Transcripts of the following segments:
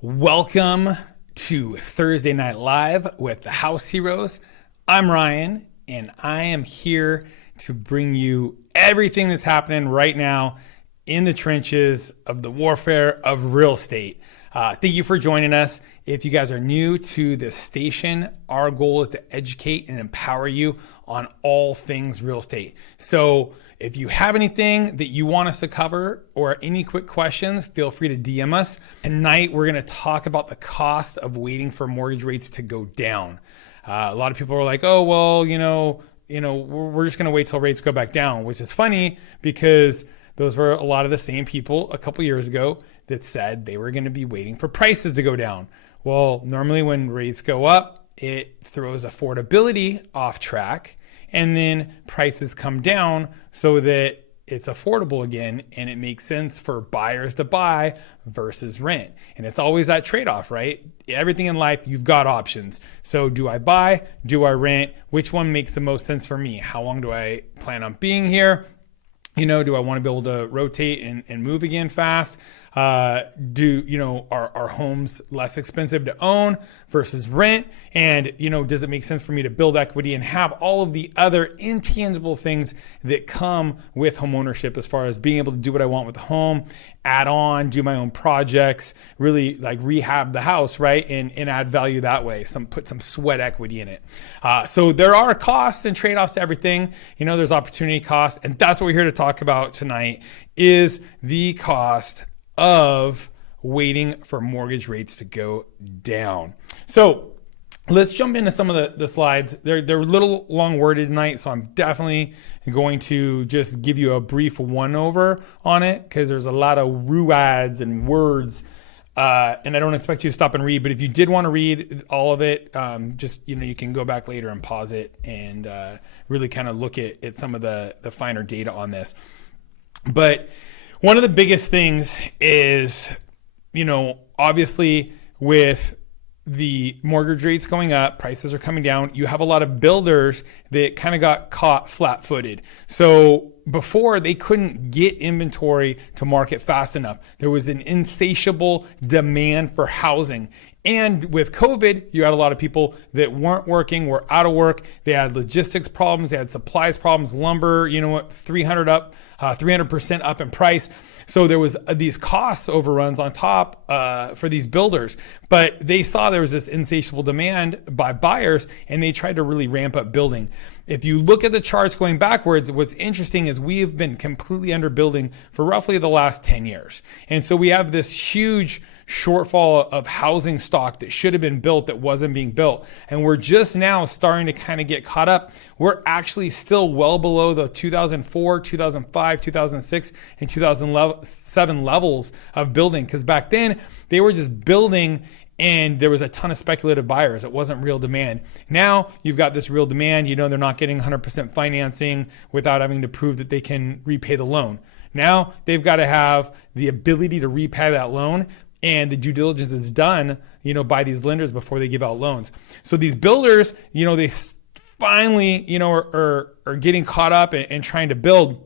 Welcome to Thursday Night Live with the House Heroes. I'm Ryan, and I am here to bring you everything that's happening right now in the trenches of the warfare of real estate. Thank you for joining us. If you guys are new to this station, our goal is to educate and empower you on all things real estate. So if you have anything that you want us to cover or any quick questions, feel free to DM us. Tonight, we're going to talk about the cost of waiting for mortgage rates to go down. A lot of people are like, oh, well, we're just going to wait till rates go back down, which is funny because those were a lot of the same people a couple years ago that said they were going to be waiting for prices to go down. Well, normally when rates go up, it throws affordability off track, and then prices come down so that it's affordable again, and it makes sense for buyers to buy versus rent. And it's always that trade-off, right? Everything in life, you've got options. So do I buy? Do I rent? Which one makes the most sense for me? How long do I plan on being here? Do I want to be able to rotate and move again fast? Are homes less expensive to own versus rent? And, does it make sense for me to build equity and have all of the other intangible things that come with home ownership as far as being able to do what I want with the home, add on, do my own projects, really like rehab the house, right? And add value that way, put some sweat equity in it. So there are costs and trade-offs to everything. There's opportunity costs, and that's what we're here to talk about tonight is the cost of waiting for mortgage rates to go down. So let's jump into some of the slides. They're a little long worded tonight, so I'm definitely going to just give you a brief one over on it because there's a lot of ruads and words. And I don't expect you to stop and read, but if you did want to read all of it, you can go back later and pause it and really kind of look at some of the finer data on this. But one of the biggest things is, obviously with the mortgage rates going up, prices are coming down. You have a lot of builders that kind of got caught flat-footed. So before, they couldn't get inventory to market fast enough. There was an insatiable demand for housing. And with COVID, you had a lot of people that weren't working, were out of work. They had logistics problems. They had supplies problems, lumber, 300% up in price. So there was these cost overruns on top for these builders. But they saw there was this insatiable demand by buyers, and they tried to really ramp up building. If you look at the charts going backwards, what's interesting is we have been completely under building for roughly the last 10 years. And so we have this huge shortfall of housing stock that should have been built that wasn't being built. And we're just now starting to kind of get caught up. We're actually still well below the 2004, 2005, 2006, and 2007 levels of building. Because back then, they were just building and there was a ton of speculative buyers. It wasn't real demand. Now you've got this real demand. They're not getting 100% financing without having to prove that they can repay the loan. Now they've got to have the ability to repay that loan, and the due diligence is done, by these lenders before they give out loans. So these builders, they finally, are getting caught up and trying to build.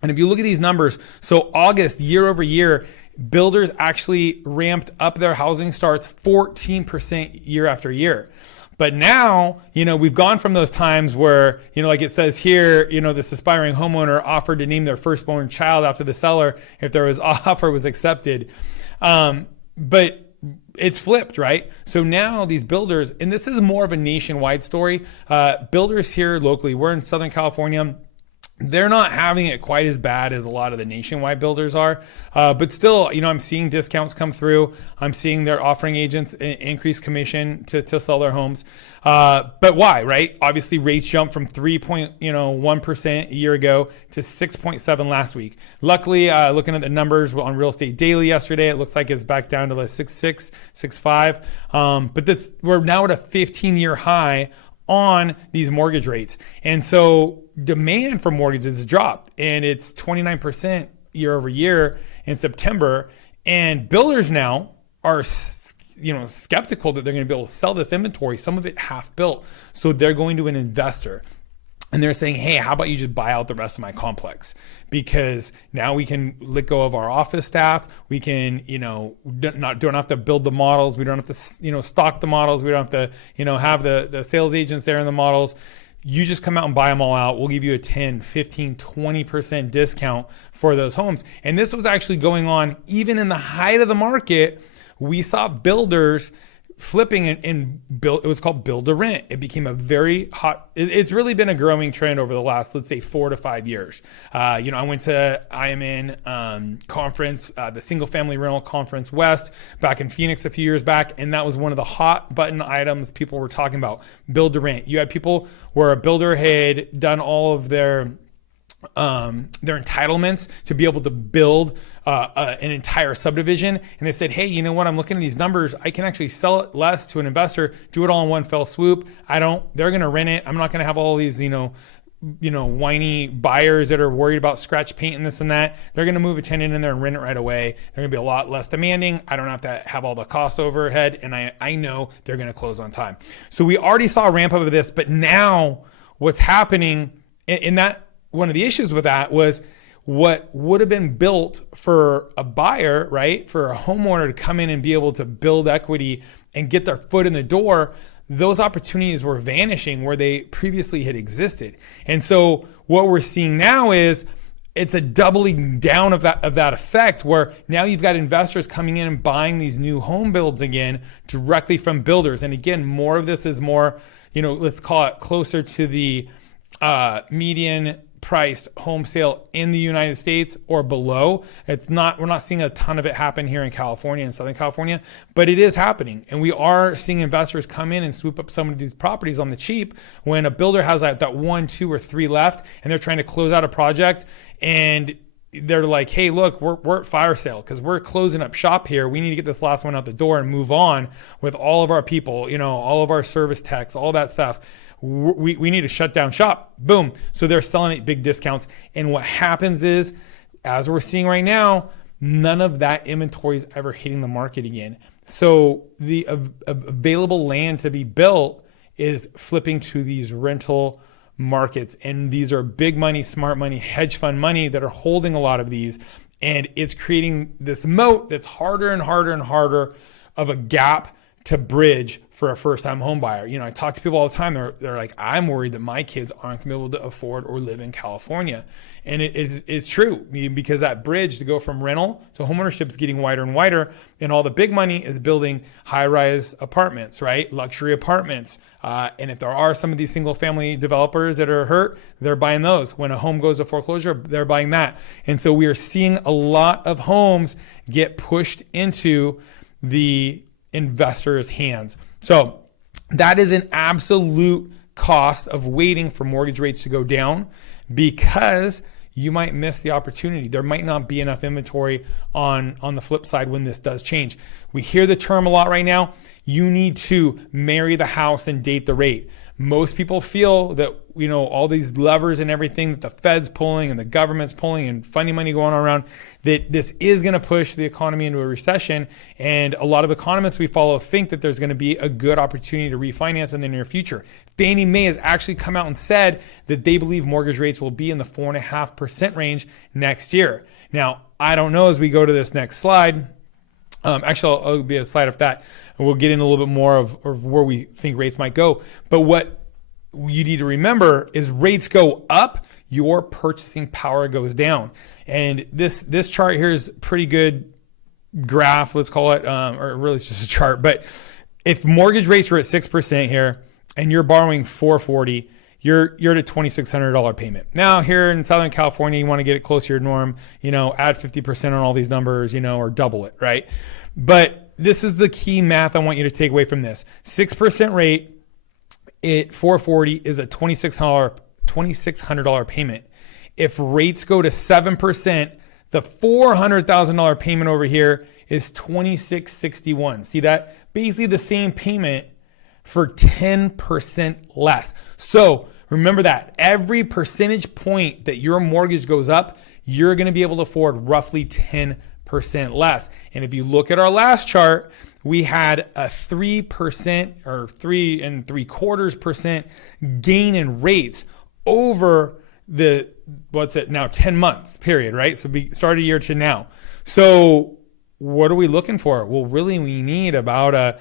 And if you look at these numbers, so August year over year, builders actually ramped up their housing starts 14% year after year. But now, we've gone from those times where, like it says here, this aspiring homeowner offered to name their firstborn child after the seller if their offer was accepted. But it's flipped, right? So now these builders, and this is more of a nationwide story, builders here locally, we're in Southern California, they're not having it quite as bad as a lot of the nationwide builders are. But still, I'm seeing discounts come through. I'm seeing their offering agents increase commission to sell their homes. But why, right? Obviously, rates jumped from 3.1% a year ago to 6.7 last week. Luckily, looking at the numbers on Real Estate Daily yesterday, it looks like it's back down to like 6.6, 6.5. But we're now at a 15-year high on these mortgage rates. And so demand for mortgages has dropped, and it's 29% year over year in September. And builders now are skeptical that they're going to be able to sell this inventory, some of it half built. So they're going to an investor. And they're saying, hey, how about you just buy out the rest of my complex? Because now we can let go of our office staff. We can, don't have to build the models. We don't have to, stock the models. We don't have to, have the sales agents there in the models. You just come out and buy them all out. We'll give you a 10, 15, 20% discount for those homes. And this was actually going on even in the height of the market. We saw builders flipping and build. It was called build to rent. It became a very hot. It's really been a growing trend over the last, let's say, 4 to 5 years. I went to IMN conference, the Single Family Rental Conference West, back in Phoenix a few years back, and that was one of the hot button items people were talking about. Build to rent. You had people where a builder had done all of their entitlements to be able to build an entire subdivision, and they said, hey, you know what, I'm looking at these numbers, I can actually sell it less to an investor, do it all in one fell swoop. They're gonna rent it. I'm not gonna have all these whiny buyers that are worried about scratch paint and this and that. They're gonna move a tenant in there and rent it right away. They're gonna be a lot less demanding. I don't have to have all the cost overhead, and I know they're gonna close on time. So we already saw a ramp up of this, but now what's happening in that, one of the issues with that was what would have been built for a buyer, right? For a homeowner to come in and be able to build equity and get their foot in the door, those opportunities were vanishing where they previously had existed. And so what we're seeing now is it's a doubling down of that effect, where now you've got investors coming in and buying these new home builds again directly from builders. And again, more of this is more, let's call it closer to the median priced home sale in the United States or below. We're not seeing a ton of it happen here in California and Southern California, but it is happening. And we are seeing investors come in and swoop up some of these properties on the cheap when a builder has that 1, 2, or 3 left, and they're trying to close out a project, and they're like, hey, look, we're at fire sale because we're closing up shop here. We need to get this last one out the door and move on with all of our people, all of our service techs, all that stuff. We need to shut down shop. Boom. So they're selling at big discounts. And what happens is, as we're seeing right now, none of that inventory is ever hitting the market again. So the available land to be built is flipping to these rental markets. And these are big money, smart money, hedge fund money that are holding a lot of these. And it's creating this moat that's harder and harder and harder of a gap to bridge for a first-time home buyer. I talk to people all the time. They're like, I'm worried that my kids aren't going to be able to afford or live in California. And it's true, because that bridge to go from rental to homeownership is getting wider and wider. And all the big money is building high-rise apartments, right? Luxury apartments. And if there are some of these single-family developers that are hurt, they're buying those. When a home goes to foreclosure, they're buying that. And so we are seeing a lot of homes get pushed into the investors' hands. So that is an absolute cost of waiting for mortgage rates to go down, because you might miss the opportunity. There might not be enough inventory on the flip side when this does change. We hear the term a lot right now. You need to marry the house and date the rate. Most people feel that, all these levers and everything that the Fed's pulling and the government's pulling and funding money going around, that this is going to push the economy into a recession. And a lot of economists we follow think that there's going to be a good opportunity to refinance in the near future. Fannie Mae has actually come out and said that they believe mortgage rates will be in the 4.5% range next year. Now, I don't know, as we go to this next slide. Actually, I'll be a slide of that, and we'll get in a little bit more of where we think rates might go. But what you need to remember is rates go up, your purchasing power goes down. And this chart here is pretty good graph, let's call it, or really it's just a chart. But if mortgage rates are at 6% here and you're borrowing $440, you're at a $2,600 payment. Now here in Southern California, you want to get it closer to your norm, add 50% on all these numbers, or double it, right? But this is the key math I want you to take away from this. 6% rate at $440 is a $2,600 payment. If rates go to 7%, the $400,000 payment over here is $2,661. See that? Basically the same payment for 10% less. So remember that every percentage point that your mortgage goes up, you're going to be able to afford roughly 10% less. And if you look at our last chart, we had a 3% or 3.75% gain in rates over the, what's it now, 10 months period, right? So we start a year to now. So what are we looking for? Well, really we need about a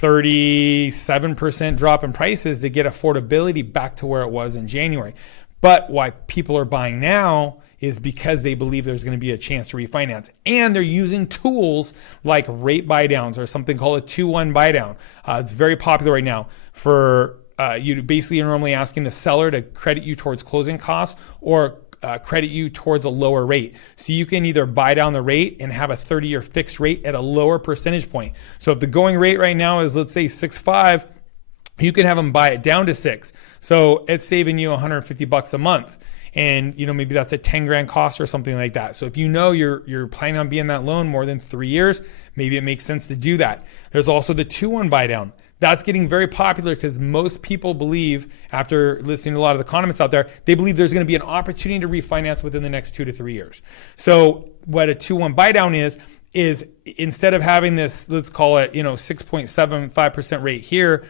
37% drop in prices to get affordability back to where it was in January. But why people are buying now is because they believe there's going to be a chance to refinance. And they're using tools like rate buy downs or something called a 2-1 buy down. It's very popular right now for you basically are normally asking the seller to credit you towards closing costs or credit you towards a lower rate. So you can either buy down the rate and have a 30-year fixed rate at a lower percentage point. So if the going rate right now is, let's say 6.5, you can have them buy it down to 6. So it's saving you $150 a month. And maybe that's a 10 grand cost or something like that. So if you're planning on being that loan more than 3 years, maybe it makes sense to do that. There's also the 2-1 buy down. That's getting very popular because most people believe, after listening to a lot of the economists out there, they believe there's going to be an opportunity to refinance within the next 2 to 3 years. So what a 2-1 buy down is instead of having this, let's call it 6.75% rate here,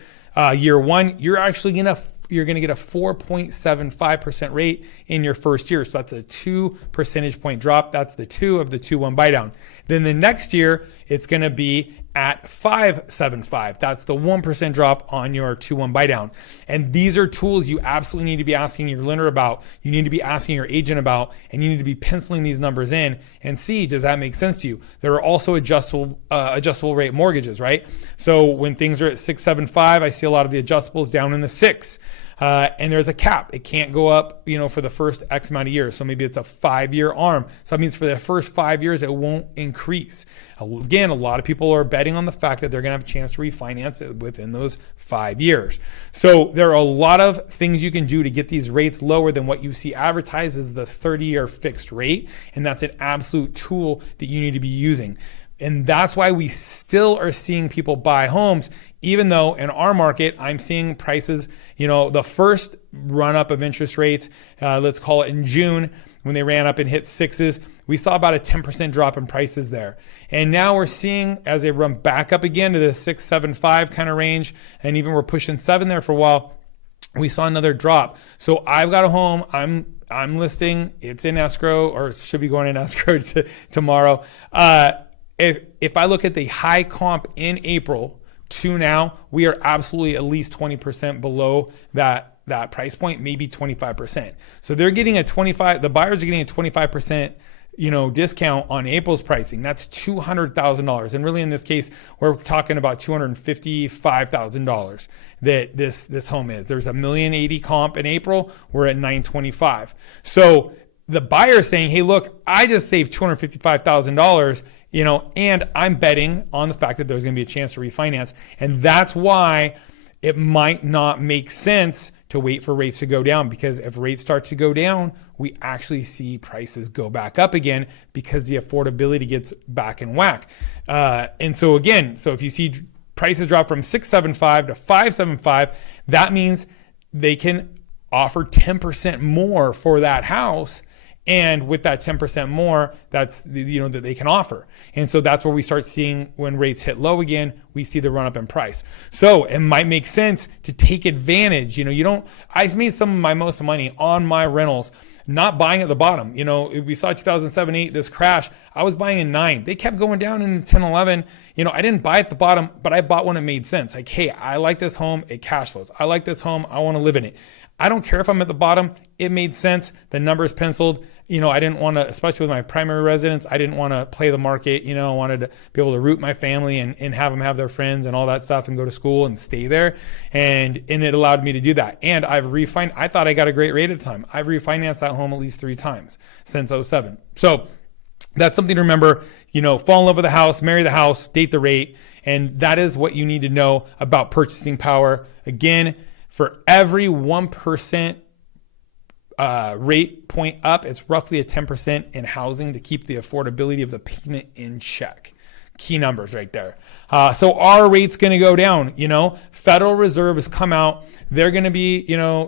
year one, you're going to get a 4.75% rate in your first year. So that's a 2 percentage point drop. That's the 2 of the 2-1 buy down. Then the next year, it's going to be at 5.75. That's the 1% drop on your 2-1 buy down. And these are tools you absolutely need to be asking your lender about. You need to be asking your agent about, and you need to be penciling these numbers in and see, does that make sense to you? There are also adjustable rate mortgages, right? So when things are at 6.75, I see a lot of the adjustables down in the 6. And there's a cap. It can't go up, for the first X amount of years. So maybe it's a 5-year ARM. So that means for the first 5 years, it won't increase. Again, a lot of people are betting on the fact that they're going to have a chance to refinance it within those 5 years. So there are a lot of things you can do to get these rates lower than what you see advertised as the 30-year fixed rate. And that's an absolute tool that you need to be using. And that's why we still are seeing people buy homes, even though in our market, I'm seeing prices, the first run up of interest rates, let's call it in June, when they ran up and hit 6s, we saw about a 10% drop in prices there. And now we're seeing as they run back up again to the 6, 7, 5 kind of range, and even we're pushing 7 there for a while, we saw another drop. So I've got a home, I'm listing, it's in escrow, or it should be going in escrow tomorrow. If I look at the high comp in April to now, we are absolutely at least 20% below that price point, maybe 25%. So they're getting the buyers are getting a 25%, discount on April's pricing. That's $200,000. And really in this case, we're talking about $255,000 that this home is. There's $1,080,000 comp in April. We're at $925,000. So the buyer is saying, hey, look, I just saved $255,000, and I'm betting on the fact that there's going to be a chance to refinance. And that's why it might not make sense to wait for rates to go down, because if rates start to go down, we actually see prices go back up again because the affordability gets back in whack. And so if you see prices drop from 6.75 to 5.75, that means they can offer 10% more for that house. And with that 10% more, that's that they can offer. And so that's where we start seeing when rates hit low again, we see the run up in price. So it might make sense to take advantage. I made some of my most money on my rentals, not buying at the bottom. We saw 2007-8, this crash. I was buying in 9. They kept going down in 10-11. I didn't buy at the bottom, but I bought when it made sense. Like, hey, I like this home. It cash flows. I like this home. I want to live in it. I don't care if I'm at the bottom. It made sense. The numbers penciled. I didn't want to, especially with my primary residence, I didn't want to play the market. I wanted to be able to root my family and have them have their friends and all that stuff and go to school and stay there. And it allowed me to do that. And I thought I got a great rate at the time. I've refinanced that home at least 3 times since 2007. So that's something to remember. Fall in love with the house, marry the house, date the rate. And that is what you need to know about purchasing power. Again, for every 1% rate point up, it's roughly a 10% in housing to keep the affordability of the payment in check. Key numbers right there. So our rate's going to go down. Federal Reserve has come out. They're going to be,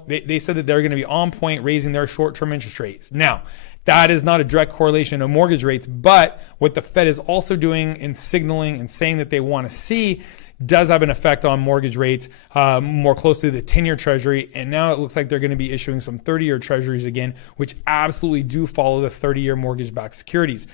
they said that they're going to be on point raising their short-term interest rates. Now, That is not a direct correlation to mortgage rates, but what the Fed is also doing and signaling and saying that they want to see does have an effect on mortgage rates, more closely the 10-year treasury. And now it looks like they're going to be issuing some 30-year treasuries again, which absolutely do follow the 30-year mortgage-backed securities.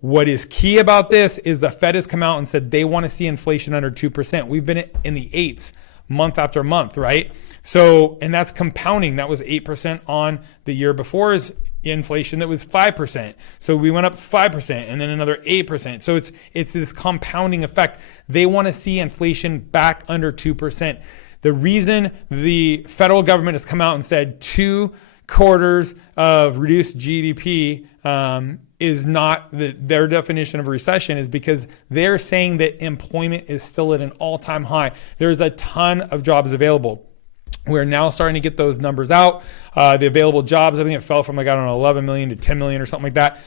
What is key about this is the Fed has come out and said they want to see inflation under 2%. We've been in the 8s month after month, right? So, and that's compounding. That was 8% on the year before's inflation that was 5%. So we went up 5% and then another 8%. So it's this compounding effect. They want to see inflation back under 2%. The reason the federal government has come out and said 2 quarters of reduced GDP is not their definition of recession is because they're saying that employment is still at an all-time high. There's a ton of jobs available. We're now starting to get those numbers out. The available jobs, I think it fell from 11 million to 10 million or something like that.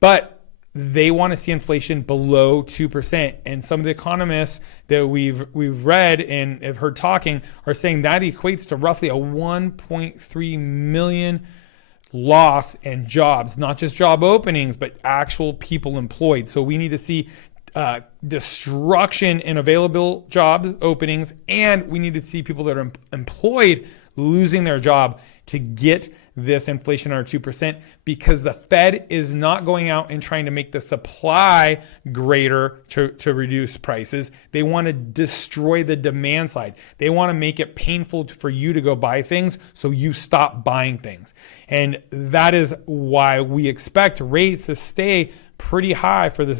But they want to see inflation below 2%. And some of the economists that we've read and have heard talking are saying that equates to roughly a 1.3 million loss in jobs, not just job openings, but actual people employed. So we need to see destruction in available job openings, and we need to see people that are employed losing their job to get this inflation under 2%, because the Fed is not going out and trying to make the supply greater to reduce prices. They want to destroy the demand side. They want to make it painful for you to go buy things so you stop buying things. And that is why we expect rates to stay pretty high for the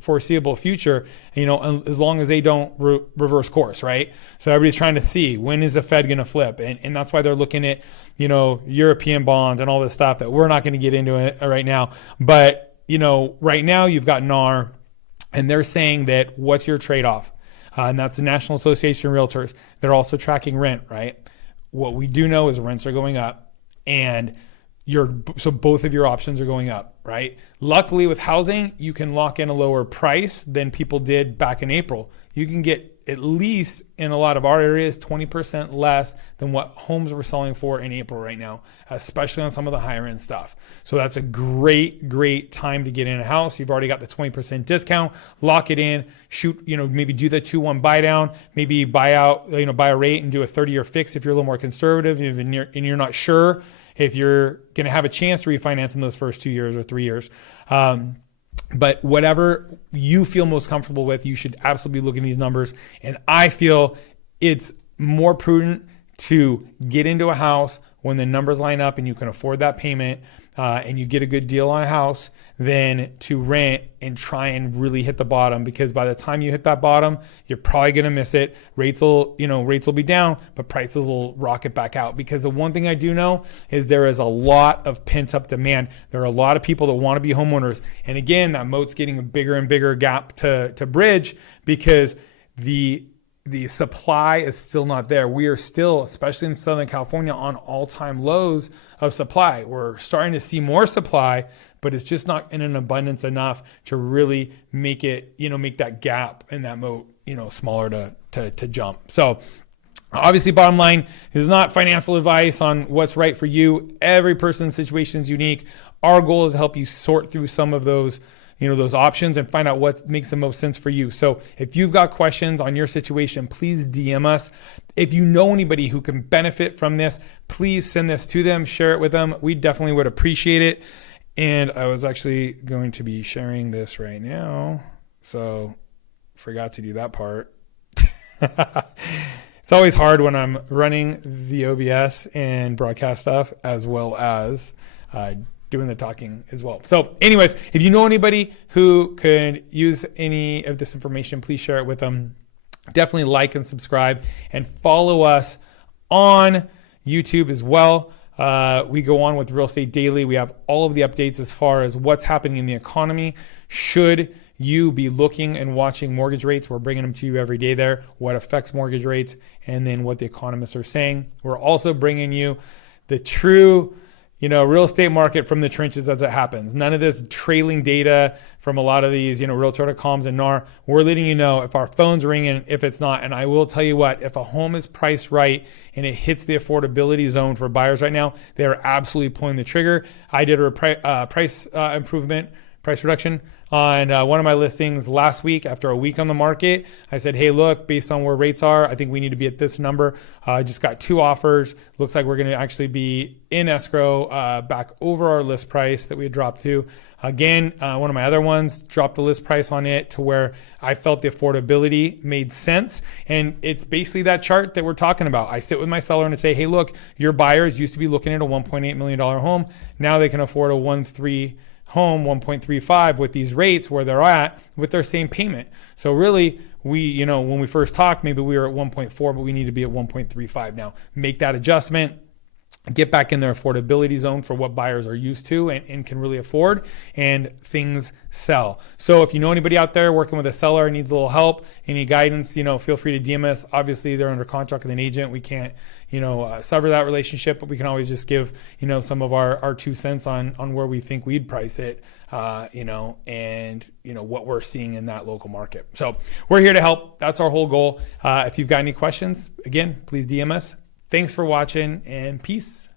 foreseeable future, as long as they don't reverse course, right? So everybody's trying to see, when is the Fed going to flip? And that's why they're looking at, European bonds and all this stuff that we're not going to get into it right now. But, right now you've got NAR, and they're saying that what's your trade-off? And that's the National Association of Realtors. They're also tracking rent, right? What we do know is rents are going up, and so both of your options are going up, right? Luckily with housing, you can lock in a lower price than people did back in April. You can get, at least in a lot of our areas, 20% less than what homes were selling for in April right now, especially on some of the higher end stuff. So that's a great time to get in a house. You've already got the 20% discount, lock it in, shoot, maybe do the 2-1 buy down, maybe buy out, buy a rate and do a 30-year fix if you're a little more conservative and you're not sure if you're going to have a chance to refinance in those first 2 years or 3 years. But whatever you feel most comfortable with, you should absolutely look at these numbers. And I feel it's more prudent to get into a house when the numbers line up and you can afford that payment, and you get a good deal on a house, than to rent and try and really hit the bottom, because by the time you hit that bottom, you're probably going to miss it. Rates will be down, but prices will rocket back out. Because the one thing I do know is there is a lot of pent up demand. There are a lot of people that want to be homeowners. And again, that moat's getting a bigger and bigger gap to bridge, because the supply is still not there. We are still, especially in Southern California, on all-time lows of supply. We're starting to see more supply, but it's just not in an abundance enough to really make it, make that gap and that moat, smaller to jump. So obviously, bottom line is not financial advice on what's right for you. Every person's situation is unique. Our goal is to help you sort through some of those those options and find out what makes the most sense for you. So if you've got questions on your situation, please DM us. If you know anybody who can benefit from this, please send this to them, share it with them. We definitely would appreciate it. And I was actually going to be sharing this right now, so forgot to do that part. It's always hard when I'm running the OBS and broadcast stuff, as well as doing the talking as well. So anyways, if you know anybody who could use any of this information, please share it with them. Definitely like and subscribe, and follow us on YouTube as well. We go on with Real Estate Daily. We have all of the updates as far as what's happening in the economy. Should you be looking and watching mortgage rates, we're bringing them to you every day there, what affects mortgage rates, and then what the economists are saying. We're also bringing you the true real estate market from the trenches as it happens. None of this trailing data from a lot of these, realtor.coms and NAR. We're letting you know if our phone's ringing, if it's not. And I will tell you what, if a home is priced right and it hits the affordability zone for buyers right now, they're absolutely pulling the trigger. I did a price reduction on one of my listings last week after a week on the market. I said, hey, look, based on where rates are, I think we need to be at this number. I just got 2 offers. Looks like we're going to actually be in escrow back over our list price that we had dropped to. Again, one of my other ones dropped the list price on it to where I felt the affordability made sense. And it's basically that chart that we're talking about. I sit with my seller and I say, hey, look, your buyers used to be looking at a $1.8 million home. Now they can afford a 1.3 home, 1.35 with these rates where they're at with their same payment. So really, we, when we first talked, maybe we were at 1.4, but we need to be at 1.35 now. Make that adjustment, get back in their affordability zone for what buyers are used to and can really afford, and things sell. So if you know anybody out there working with a seller and needs a little help, any guidance, feel free to DM us. Obviously, they're under contract with an agent. We can't, sever that relationship, but we can always just give, some of our 2 cents on where we think we'd price it, and what we're seeing in that local market. So we're here to help. That's our whole goal. If you've got any questions, again, please DM us. Thanks for watching, and peace.